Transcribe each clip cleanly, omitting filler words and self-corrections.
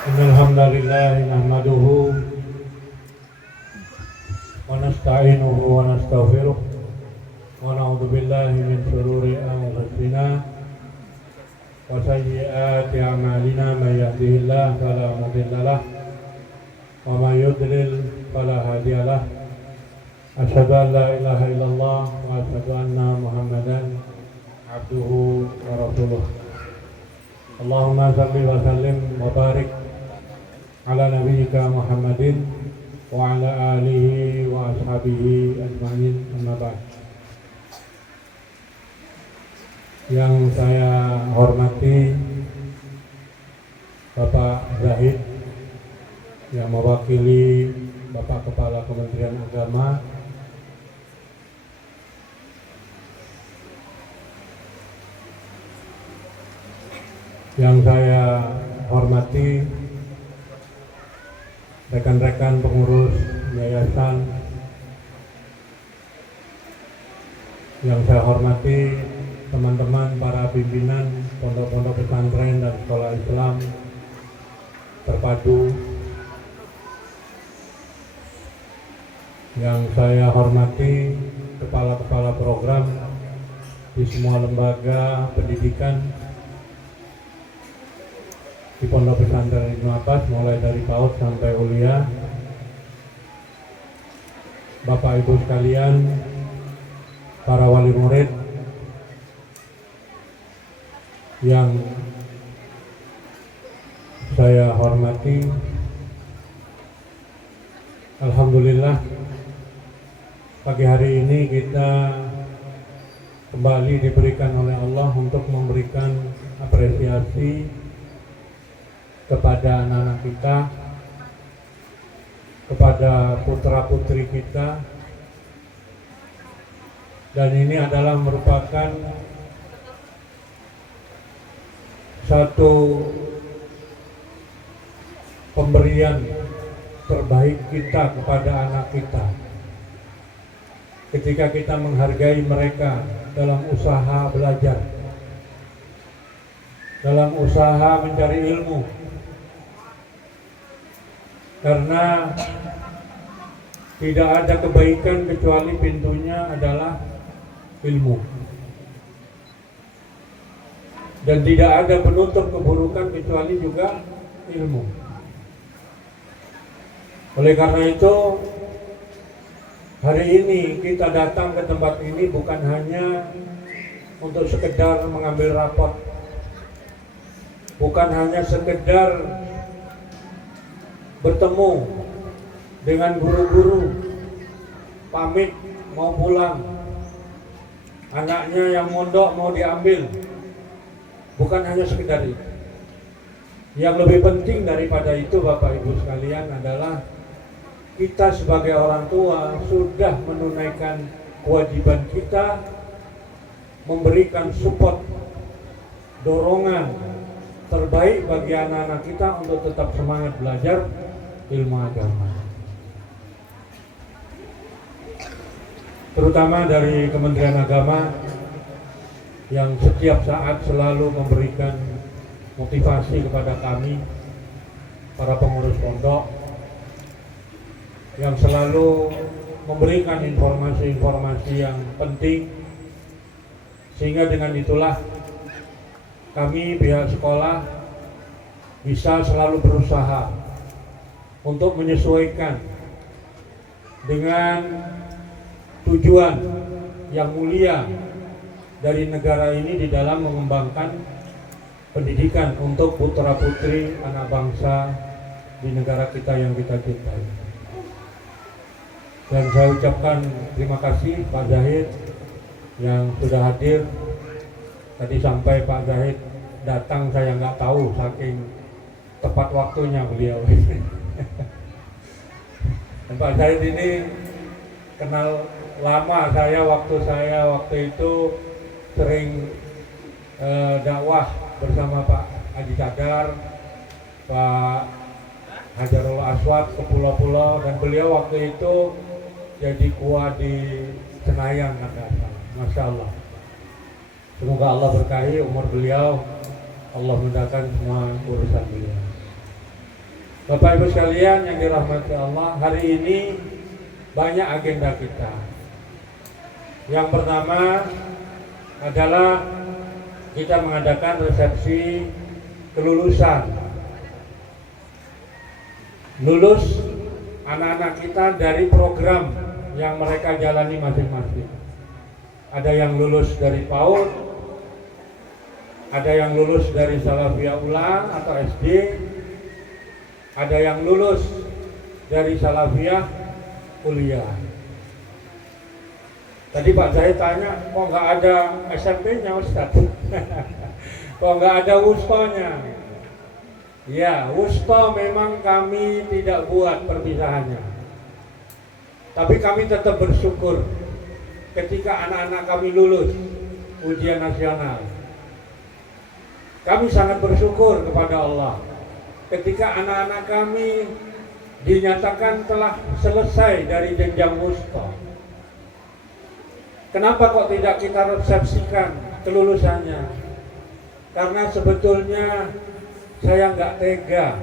Innal hamdalillah nahmaduhu wa nasta'inuhu wa nastaghfiruh wa na'udzu billahi min shururi anfusina wa sayyiati a'malina may yahdihillahu fala mudilla lahu wa may yudlil fala hadiya lahu. Asyhadu an la ilaha illallah wa asyhadu anna Muhammadan abduhu wa rasuluh. Allahumma shalli wa sallim wa barik ala nabiyyika Muhammadin wa ala alihi wa ashabihi ajma'in, amma ba'd. Yang saya hormati Bapak Zahid yang mewakili Bapak Kepala Kementerian Agama, yang saya hormati rekan-rekan pengurus yayasan, yang saya hormati teman-teman para pimpinan pondok-pondok pesantren dan sekolah Islam terpadu, yang saya hormati kepala-kepala program di semua lembaga pendidikan di Pondok Pesantren Ibnu Abbas, mulai dari PAUD sampai Ulia, Bapak Ibu sekalian, para wali murid yang saya hormati. Alhamdulillah, pagi hari ini kita kembali diberikan oleh Allah untuk memberikan apresiasi kepada anak-anak kita, kepada putra-putri kita, dan ini adalah merupakan satu pemberian terbaik kita kepada anak kita ketika kita menghargai mereka dalam usaha belajar, dalam usaha mencari ilmu. Karena tidak ada kebaikan kecuali pintunya adalah ilmu, dan tidak ada penutup keburukan kecuali juga ilmu. Oleh karena itu, hari ini kita datang ke tempat ini bukan hanya untuk sekedar mengambil rapot, bukan hanya sekedar bertemu dengan guru-guru, pamit mau pulang, anaknya yang mondok mau diambil. Bukan hanya sekedar itu. Yang lebih penting daripada itu, Bapak Ibu sekalian, adalah kita sebagai orang tua sudah menunaikan kewajiban kita memberikan support, dorongan terbaik bagi anak-anak kita untuk tetap semangat belajar ilmu agama. Terutama dari Kementerian Agama yang setiap saat selalu memberikan motivasi kepada kami, para pengurus pondok, yang selalu memberikan informasi-informasi yang penting, sehingga dengan itulah kami pihak sekolah bisa selalu berusaha untuk menyesuaikan dengan tujuan yang mulia dari negara ini di dalam mengembangkan pendidikan untuk putra-putri anak bangsa di negara kita yang kita cintai. Dan saya ucapkan terima kasih Pak Zahid yang sudah hadir. Tadi sampai Pak Zahid datang saya nggak tahu, saking tepat waktunya beliau. Dan Pak Zahid ini kenal lama saya waktu itu sering dakwah bersama Pak Haji Cadar, Pak Hajarul Aswad ke pulau-pulau, dan beliau waktu itu jadi kuat di Senayan, Masya Allah. Semoga Allah berkahi umur beliau, Allah mudahkan semua urusan beliau. Bapak Ibu sekalian yang dirahmati Allah, hari ini banyak agenda kita. Yang pertama adalah kita mengadakan resepsi kelulusan. Lulus anak-anak kita dari program yang mereka jalani masing-masing. Ada yang lulus dari PAUD, ada yang lulus dari Salafiyah Ulang atau SD, ada yang lulus dari Salafiyah kuliah. Tadi Pak Zahid tanya, kok nggak ada SMP-nya Ustaz? Kok nggak ada wustonya? Ya, wusto memang kami tidak buat perpisahannya. Tapi kami tetap bersyukur ketika anak-anak kami lulus ujian nasional. Kami sangat bersyukur kepada Allah ketika anak-anak kami dinyatakan telah selesai dari jenjang wusto. Kenapa kok tidak kita resepsikan kelulusannya? Karena sebetulnya saya nggak tega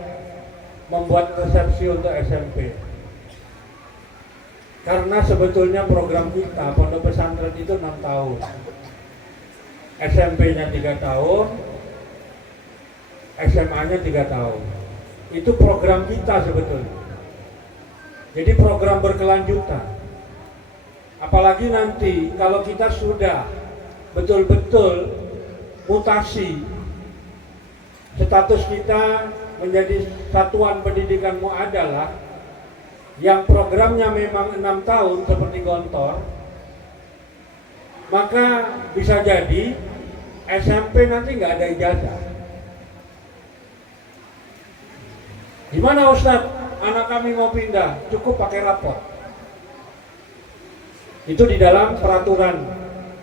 membuat resepsi untuk SMP. Karena sebetulnya program kita pondok pesantren itu 6 tahun, SMP-nya 3 tahun, SMA-nya 3 tahun. Itu program kita sebetulnya. Jadi program berkelanjutan. Apalagi nanti kalau kita sudah betul-betul mutasi, status kita menjadi satuan pendidikan mu'adalah yang programnya memang 6 tahun seperti Gontor, maka bisa jadi SMP nanti nggak ada ijazah. Gimana Ustadz? Anak kami mau pindah, cukup pakai rapor. Itu di dalam peraturan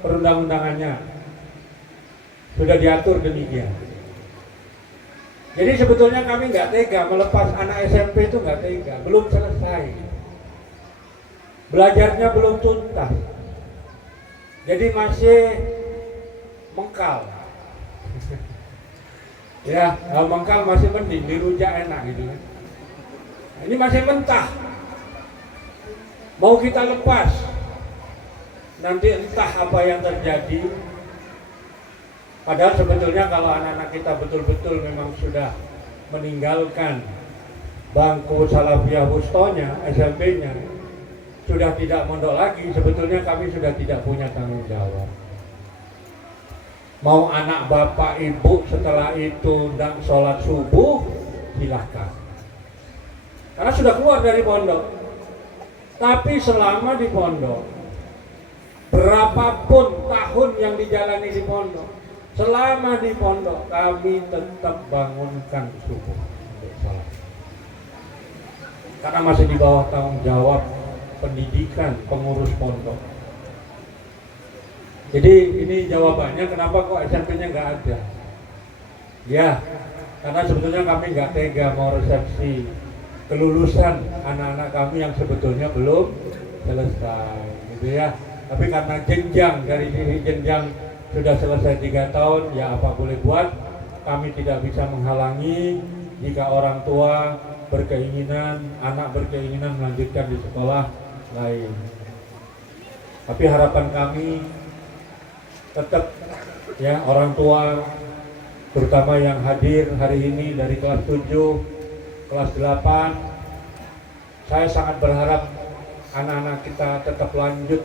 perundang-undangannya sudah diatur demikian. Jadi sebetulnya kami nggak tega melepas anak SMP itu, nggak tega, belum selesai, belajarnya belum tuntas, jadi masih mengkal. Ya, kalau mengkal masih mending, dirujak enak gitu kan. Nah, ini masih mentah, mau kita lepas, nanti entah apa yang terjadi. Padahal sebetulnya kalau anak-anak kita betul-betul memang sudah meninggalkan bangku Salafiyah wustonya, SMP-nya, sudah tidak mondok lagi, sebetulnya kami sudah tidak punya tanggung jawab. Mau anak bapak ibu setelah itu tidak sholat subuh, silahkan. Karena sudah keluar dari pondok. Tapi selama di pondok, berapapun tahun yang dijalani di pondok, selama di pondok kami tetap bangunkan subuh untuk sholat. Karena masih di bawah tanggung jawab pendidikan pengurus pondok. Jadi ini jawabannya kenapa kok SMP-nya nggak ada. Ya, karena sebetulnya kami nggak tega mau resepsi kelulusan anak-anak kami yang sebetulnya belum selesai, gitu ya. Tapi karena jenjang dari jenjang sudah selesai 3 tahun, ya apa boleh buat, kami tidak bisa menghalangi jika orang tua berkeinginan, anak berkeinginan melanjutkan di sekolah lain. Tapi harapan kami tetap ya, orang tua terutama yang hadir hari ini dari kelas 7, kelas 8, saya sangat berharap anak-anak kita tetap lanjut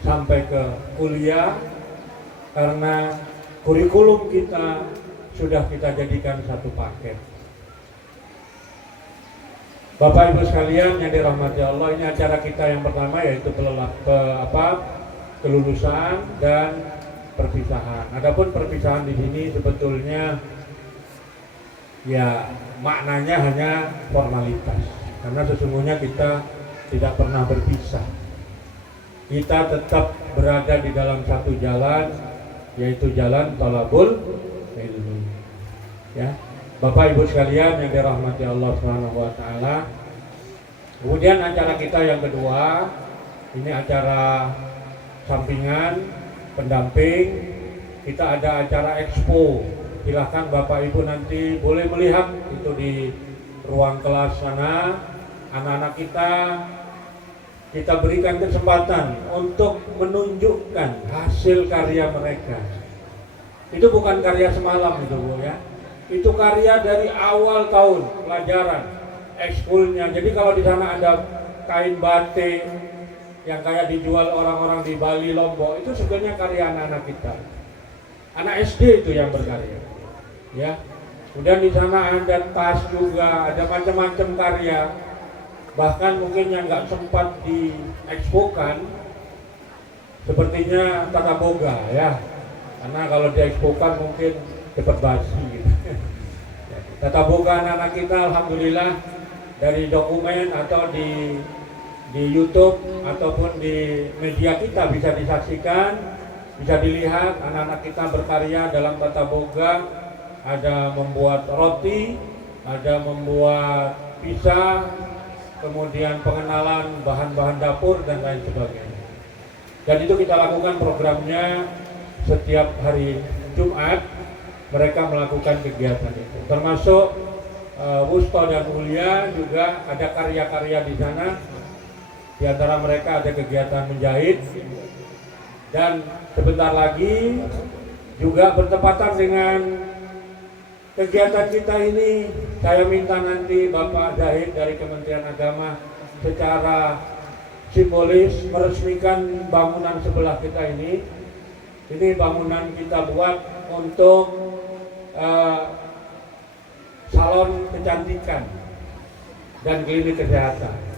sampai ke kuliah, karena kurikulum kita sudah kita jadikan satu paket. Bapak Ibu sekalian yang dirahmati Allah, ini acara kita yang pertama yaitu kelulusan dan perpisahan. Adapun perpisahan di sini sebetulnya ya maknanya hanya formalitas, karena sesungguhnya kita tidak pernah berpisah. Kita tetap berada di dalam satu jalan, yaitu jalan thalabul ilmi. Ya, Bapak Ibu sekalian yang dirahmati Allah Subhanahu wa taala. Kemudian acara kita yang kedua, ini acara sampingan pendamping. Kita ada acara expo. Silahkan Bapak Ibu nanti boleh melihat itu di ruang kelas sana, anak-anak kita berikan kesempatan untuk menunjukkan hasil karya mereka. Itu bukan karya semalam itu Bu ya. Itu karya dari awal tahun pelajaran, ekskulnya. Jadi kalau di sana ada kain batik yang kayak dijual orang-orang di Bali, Lombok, itu sebenarnya karya anak-anak kita. Anak SD itu yang berkarya. Ya. Kemudian di sana ada tas juga, ada macam-macam karya. Bahkan mungkin yang nggak sempat diekspokan, sepertinya tata boga ya. Karena kalau diekspokan mungkin cepat basi gitu. Tata boga anak-anak kita alhamdulillah dari dokumen atau di YouTube ataupun di media kita bisa disaksikan, bisa dilihat anak-anak kita berkarya dalam tata boga, ada membuat roti, ada membuat pisang, kemudian pengenalan bahan-bahan dapur dan lain sebagainya. Dan itu kita lakukan programnya setiap hari Jumat, mereka melakukan kegiatan itu. Termasuk Wusto dan Ulia juga ada karya-karya di sana. Di antara mereka ada kegiatan menjahit, dan sebentar lagi juga bertepatan dengan kegiatan kita ini, saya minta nanti Bapak Zahid dari Kementerian Agama secara simbolis meresmikan bangunan sebelah kita ini. Ini bangunan kita buat untuk salon kecantikan dan klinik kesehatan.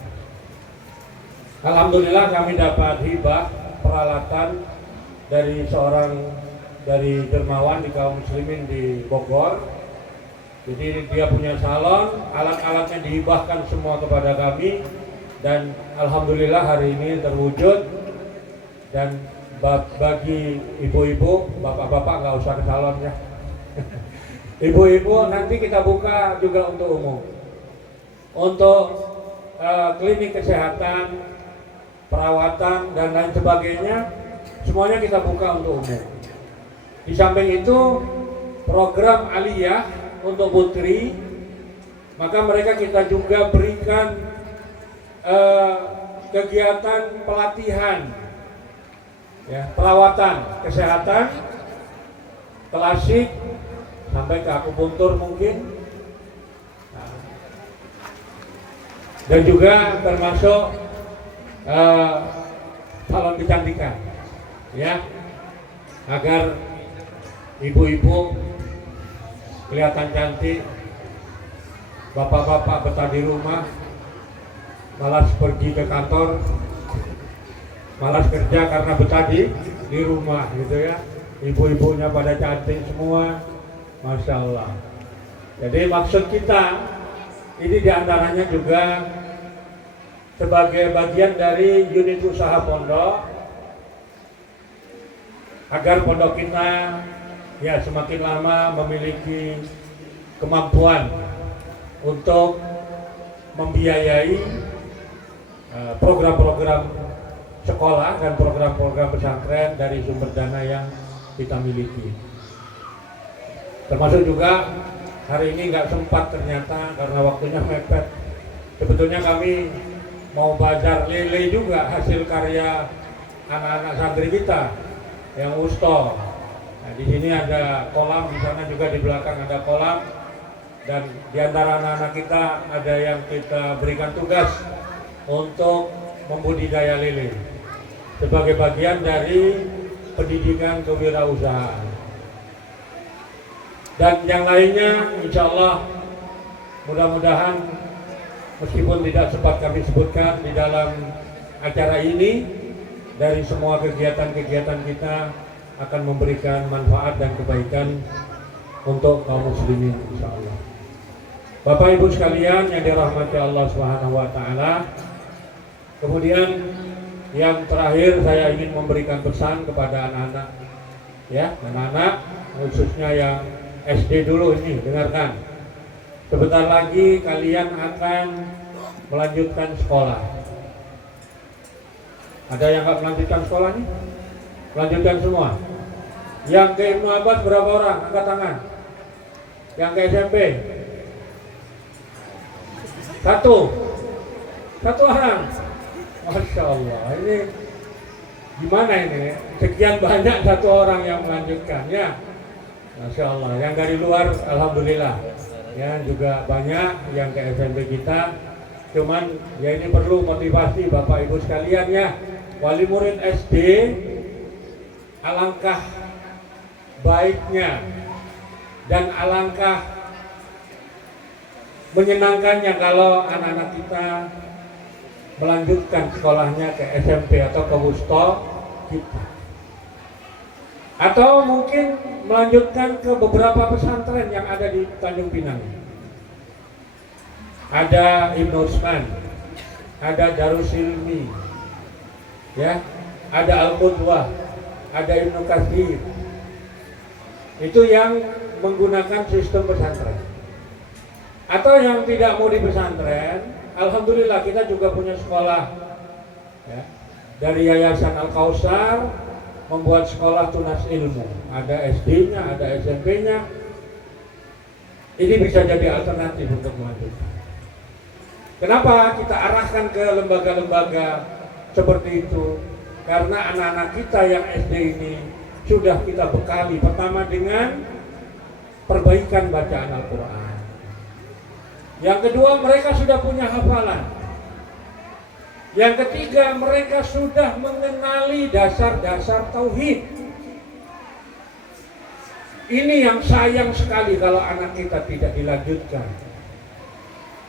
Alhamdulillah kami dapat hibah peralatan dari dermawan di kaum muslimin di Bogor. Jadi dia punya salon, alat-alatnya dihibahkan semua kepada kami, dan alhamdulillah hari ini terwujud. Dan bagi ibu-ibu, bapak-bapak nggak usah ke salon ya. Ibu-ibu nanti kita buka juga untuk umum, untuk klinik kesehatan, perawatan dan lain sebagainya, semuanya kita buka untuk umum. Di samping itu program aliyah untuk putri, maka mereka kita juga berikan kegiatan pelatihan, ya, perawatan kesehatan, klasik sampai ke akupuntur mungkin, dan juga termasuk salon kecantikan, ya, agar ibu-ibu kelihatan cantik, bapak-bapak betah di rumah, malas pergi ke kantor, malas kerja karena betah di rumah gitu ya. Ibu-ibunya pada cantik semua, Masya Allah. Jadi maksud kita ini diantaranya juga sebagai bagian dari unit usaha pondok, agar pondok kita ya semakin lama memiliki kemampuan untuk membiayai program-program sekolah dan program-program pesantren dari sumber dana yang kita miliki. Termasuk juga hari ini nggak sempat ternyata karena waktunya mepet. Sebetulnya kami mau bazar lele juga hasil karya anak-anak santri kita yang Wusto. Nah, di sini ada kolam, di sana juga di belakang ada kolam, dan di antara anak-anak kita ada yang kita berikan tugas untuk membudidaya lele sebagai bagian dari pendidikan kewirausahaan. Dan yang lainnya insya Allah mudah-mudahan meskipun tidak sempat kami sebutkan di dalam acara ini, dari semua kegiatan-kegiatan kita akan memberikan manfaat dan kebaikan untuk kaum muslimin insya Allah. Bapak Ibu sekalian yang dirahmati Allah Subhanahu wa taala. Kemudian yang terakhir saya ingin memberikan pesan kepada anak-anak, ya, anak-anak khususnya yang SD dulu ini, dengarkan. Sebentar lagi kalian akan melanjutkan sekolah. Ada yang nggak melanjutkan sekolah nih? Melanjutkan semua. Yang ke Ibnu Abbas berapa orang? Angkat tangan. Yang ke SMP? Satu orang. Masya Allah, ini gimana ini? Sekian banyak satu orang yang melanjutkan ya. Masya Allah, yang dari luar Alhamdulillah ya, juga banyak yang ke SMP kita. Cuman ya ini perlu motivasi Bapak Ibu sekalian ya. Wali murid SD, alangkah baiknya dan alangkah menyenangkannya kalau anak-anak kita melanjutkan sekolahnya ke SMP atau ke Wusto kita, atau mungkin melanjutkan ke beberapa pesantren yang ada di Tanjung Pinang. Ada Ibnu Utsman, ada Darus Ilmi, ya, ada Al-Qudwah, ada Ibnu Katsir. Itu yang menggunakan sistem pesantren. Atau yang tidak mau di pesantren, alhamdulillah kita juga punya sekolah ya, dari Yayasan Al-Kausar membuat sekolah tunas ilmu. Ada SD-nya, ada SMP-nya. Ini bisa jadi alternatif untuk melanjutkan. Kenapa kita arahkan ke lembaga-lembaga seperti itu? Karena anak-anak kita yang SD ini sudah kita bekali pertama dengan perbaikan bacaan Al-Quran. Yang kedua, mereka sudah punya hafalan. Yang ketiga, mereka sudah mengenali dasar-dasar tauhid. Ini yang sayang sekali kalau anak kita tidak dilanjutkan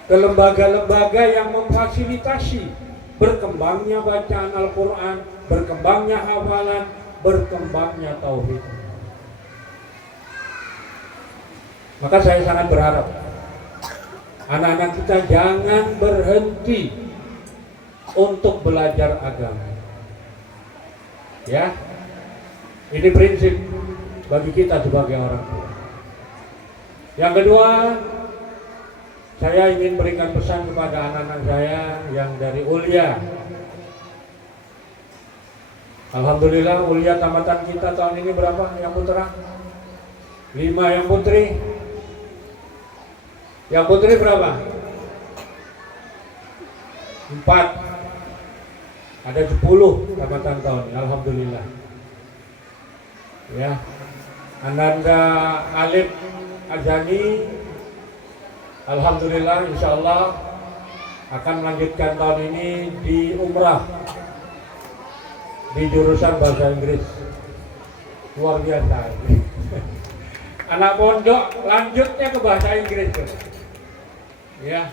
ke lembaga-lembaga yang memfasilitasi berkembangnya bacaan Al-Quran, berkembangnya hafalan, berkembangnya tauhid. Maka saya sangat berharap anak-anak kita jangan berhenti untuk belajar agama. Ya, ini prinsip bagi kita sebagai orang tua. Yang kedua, saya ingin berikan pesan kepada anak-anak saya yang dari Ulia. Alhamdulillah, Ulia tamatan kita tahun ini berapa yang putra? 5 yang putri. Yang putri berapa? 4. Ada 10 tamatan tahun ini, alhamdulillah. Ya, Ananda Alif Azani, alhamdulillah, insya Allah akan melanjutkan tahun ini di umrah di jurusan bahasa Inggris. Luar biasa. Anak pondok lanjutnya ke bahasa Inggris. Ya.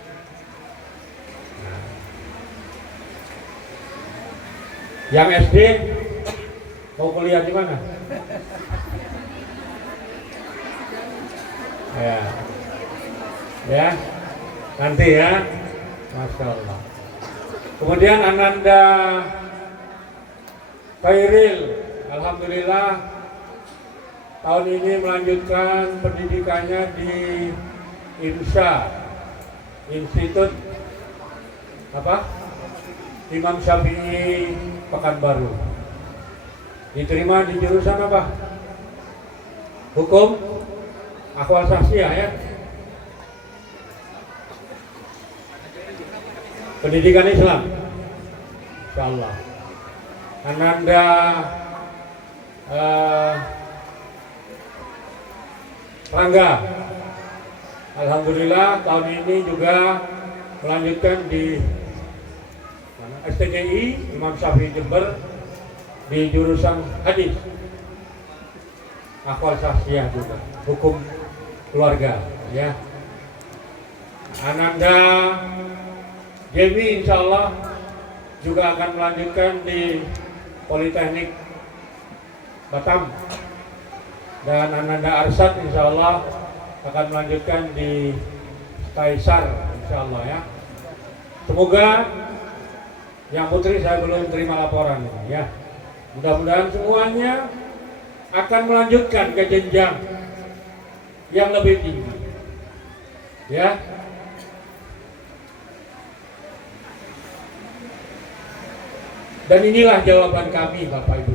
Yang SD mau kuliah di mana? Ya. Ya. Nanti ya. Masya Allah. Kemudian Ananda Khairil, alhamdulillah tahun ini melanjutkan pendidikannya di INSA, Institut apa? Imam Syafi'i Pekanbaru. Diterima di jurusan apa? Hukum, akwal sahsiah ya. Pendidikan Islam, insyaallah. Ananda Rangga, alhamdulillah tahun ini juga melanjutkan di STGI Imam Syafi'i Jember di jurusan hadis, akwal sahsiah juga, hukum keluarga ya. Ananda Jemi insya Allah juga akan melanjutkan di Politeknik Batam, dan Ananda Arsad insya Allah akan melanjutkan di Kaisar insya Allah ya. Semoga yang putri saya belum terima laporan ya. Mudah-mudahan semuanya akan melanjutkan ke jenjang yang lebih tinggi ya. Dan inilah jawaban kami Bapak Ibu.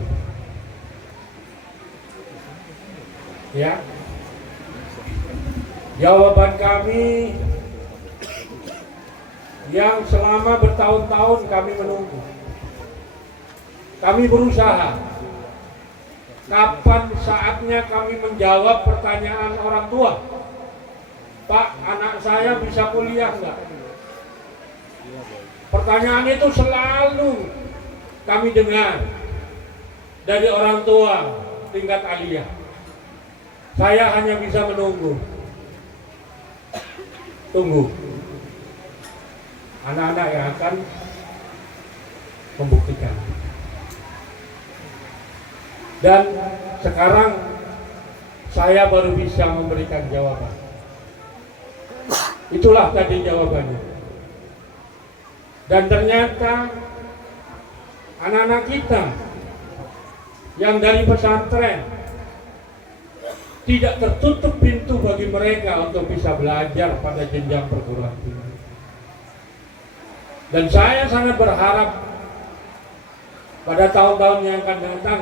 Ya. Jawaban kami yang selama bertahun-tahun kami menunggu. Kami berusaha. Kapan saatnya kami menjawab pertanyaan orang tua? Pak, anak saya bisa kuliah enggak? Pertanyaan itu selalu kami dengar dari orang tua tingkat aliyah. Saya hanya bisa menunggu. Tunggu. Anak-anak yang akan membuktikan. Dan sekarang saya baru bisa memberikan jawaban. Itulah tadi jawabannya. Dan ternyata anak-anak kita yang dari pesantren tidak tertutup pintu bagi mereka untuk bisa belajar pada jenjang perguruan tinggi. Dan saya sangat berharap pada tahun-tahun yang akan datang,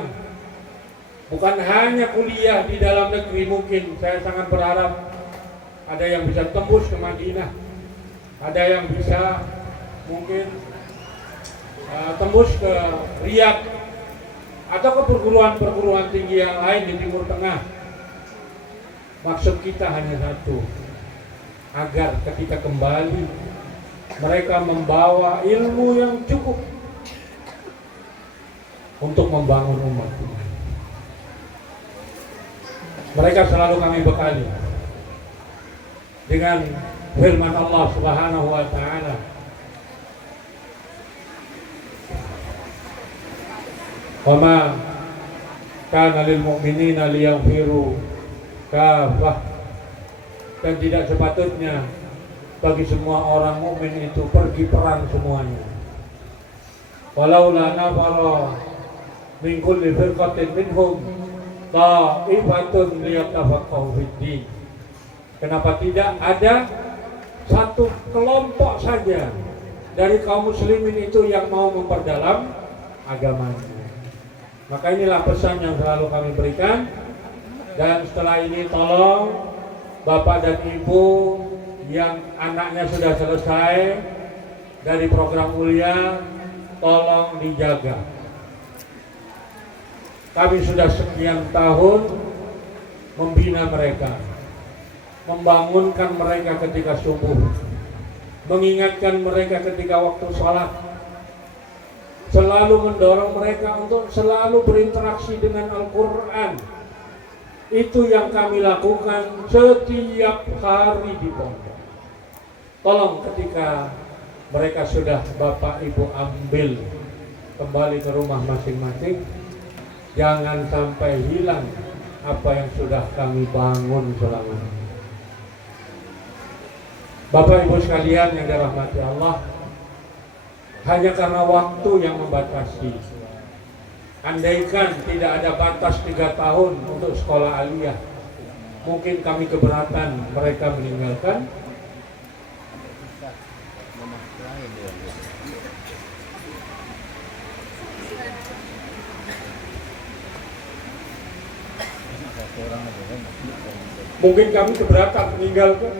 bukan hanya kuliah di dalam negeri, mungkin saya sangat berharap ada yang bisa tembus ke Madinah, ada yang bisa mungkin tembus ke Riyadh atau ke perguruan-perguruan tinggi yang lain di Timur Tengah. Maksud kita hanya satu, agar ketika kembali mereka membawa ilmu yang cukup untuk membangun umat. Mereka selalu kami bekali dengan firman Allah Subhanahu wa taala, "Wa ma kana lil mu'minina liyanfiru kafah." Dan tidak sepatutnya bagi semua orang mukmin itu pergi perang semuanya. Walaula nafara min kulli firqatin minhum ta'ifatun liyatafaqahu fid-din. Kenapa tidak ada satu kelompok saja dari kaum muslimin itu yang mau memperdalam agamanya? Maka inilah pesan yang selalu kami berikan. Dan setelah ini tolong Bapak dan Ibu yang anaknya sudah selesai dari program kuliah, tolong dijaga. Kami sudah sekian tahun membina mereka, membangunkan mereka ketika subuh, mengingatkan mereka ketika waktu sholat, selalu mendorong mereka untuk selalu berinteraksi dengan Al-Quran. Itu yang kami lakukan setiap hari di pondok. Tolong ketika mereka sudah Bapak Ibu ambil kembali ke rumah masing-masing, jangan sampai hilang apa yang sudah kami bangun selama ini. Bapak Ibu sekalian yang dirahmati Allah, hanya karena waktu yang membatasi. Andaikan tidak ada batas 3 tahun untuk sekolah aliyah, mungkin kami keberatan mereka meninggalkan. Mungkin kami keberatan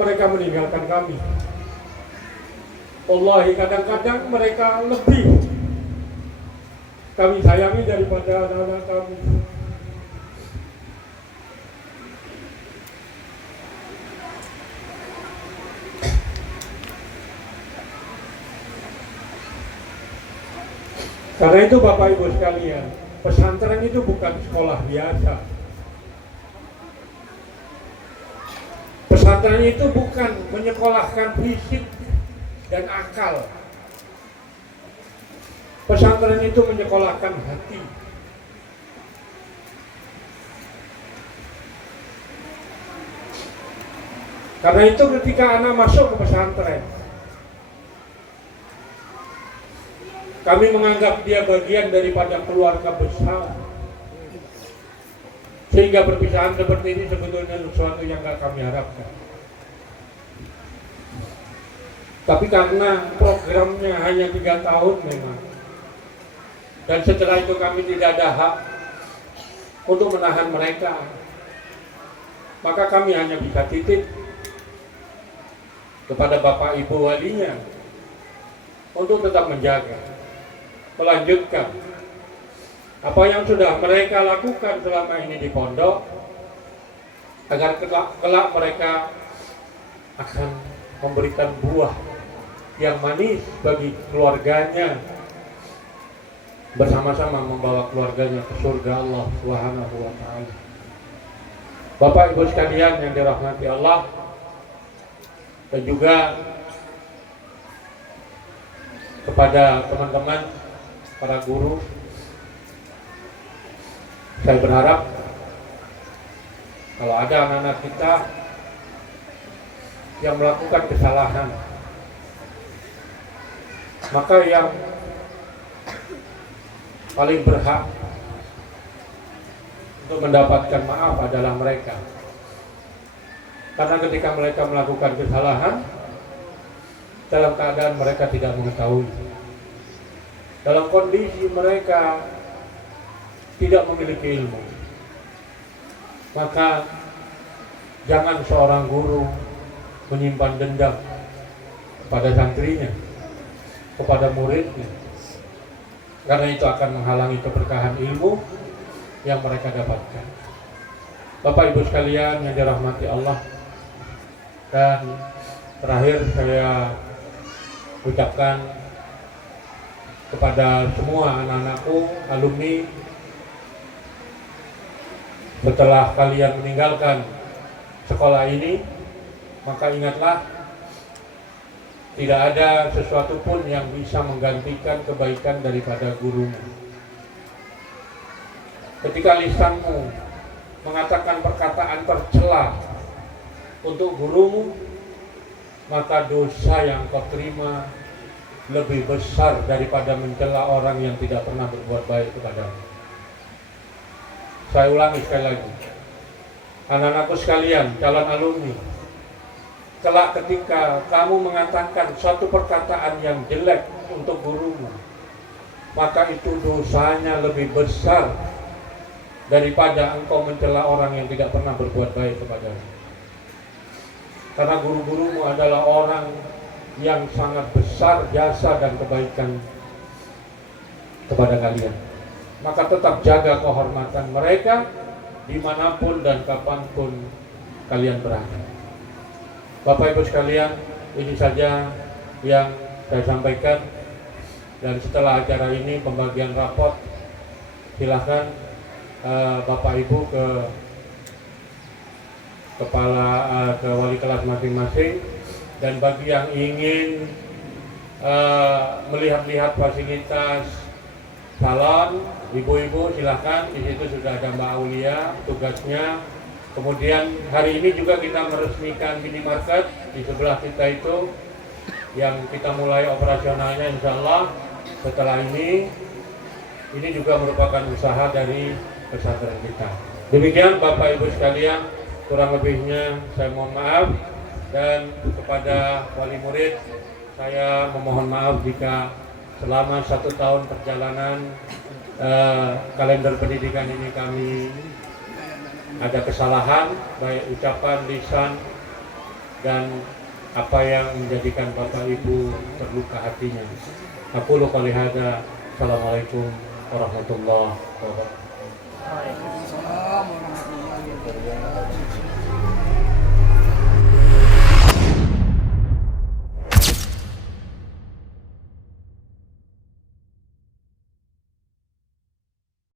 mereka meninggalkan kami. Wallahi, kadang-kadang mereka lebih kami sayangi daripada anak-anak kami. Karena itu Bapak Ibu sekalian, pesantren itu bukan sekolah biasa. Pesantren itu bukan menyekolahkan fisik dan akal. Pesantren itu menyekolahkan hati. Karena itu ketika anak masuk ke pesantren, kami menganggap dia bagian daripada keluarga besar. Sehingga perpisahan seperti ini sebetulnya sesuatu yang gak kami harapkan. Tapi karena programnya hanya 3 tahun memang, dan setelah itu kami tidak ada hak untuk menahan mereka, maka kami hanya bisa titip kepada Bapak Ibu walinya untuk tetap menjaga, melanjutkan apa yang sudah mereka lakukan selama ini di pondok, agar kelak mereka akan memberikan buah yang manis bagi keluarganya, bersama-sama membawa keluarganya ke surga Allah Subhanahu wa Ta'ala. Bapak Ibu sekalian yang dirahmati Allah, dan juga kepada teman-teman para guru, saya berharap kalau ada anak-anak kita yang melakukan kesalahan, maka yang paling berhak untuk mendapatkan maaf adalah mereka. Karena ketika mereka melakukan kesalahan dalam keadaan mereka tidak mengetahui, dalam kondisi mereka tidak memiliki ilmu, maka jangan seorang guru menyimpan dendam kepada santrinya, kepada muridnya, karena itu akan menghalangi keberkahan ilmu yang mereka dapatkan. Bapak Ibu sekalian yang dirahmati Allah, dan terakhir saya ucapkan kepada semua anak-anakku, alumni, setelah kalian meninggalkan sekolah ini, maka ingatlah, tidak ada sesuatu pun yang bisa menggantikan kebaikan daripada gurumu. Ketika lisanmu mengatakan perkataan tercela untuk gurumu, maka dosa yang kau terima lebih besar daripada mencela orang yang tidak pernah berbuat baik kepadamu. Saya ulangi sekali lagi, anak-anakku sekalian, calon alumni, kelak ketika kamu mengatakan suatu perkataan yang jelek untuk gurumu, maka itu dosanya lebih besar daripada engkau mencela orang yang tidak pernah berbuat baik kepadamu. Karena guru-gurumu adalah orang yang sangat besar jasa dan kebaikan kepada kalian. Maka tetap jaga kehormatan mereka dimanapun dan kapanpun kalian berada. Bapak Ibu sekalian, ini saja yang saya sampaikan. Dan setelah acara ini pembagian rapot, silahkan Bapak Ibu ke ke wali kelas masing-masing. Dan bagi yang ingin melihat-lihat fasilitas salon, ibu-ibu silahkan, di situ sudah ada Mbak Aulia tugasnya. Kemudian hari ini juga kita meresmikan minimarket di sebelah kita itu, yang kita mulai operasionalnya insya Allah setelah ini juga merupakan usaha dari pesantren kita. Demikian Bapak Ibu sekalian, kurang lebihnya saya mohon maaf, dan kepada wali murid saya memohon maaf jika selama 1 tahun perjalanan kalender pendidikan ini kami ada kesalahan, baik ucapan, lisan, dan apa yang menjadikan Bapak Ibu terluka hatinya. Aqulu qouli hadza. Assalamualaikum warahmatullahi wabarakatuh.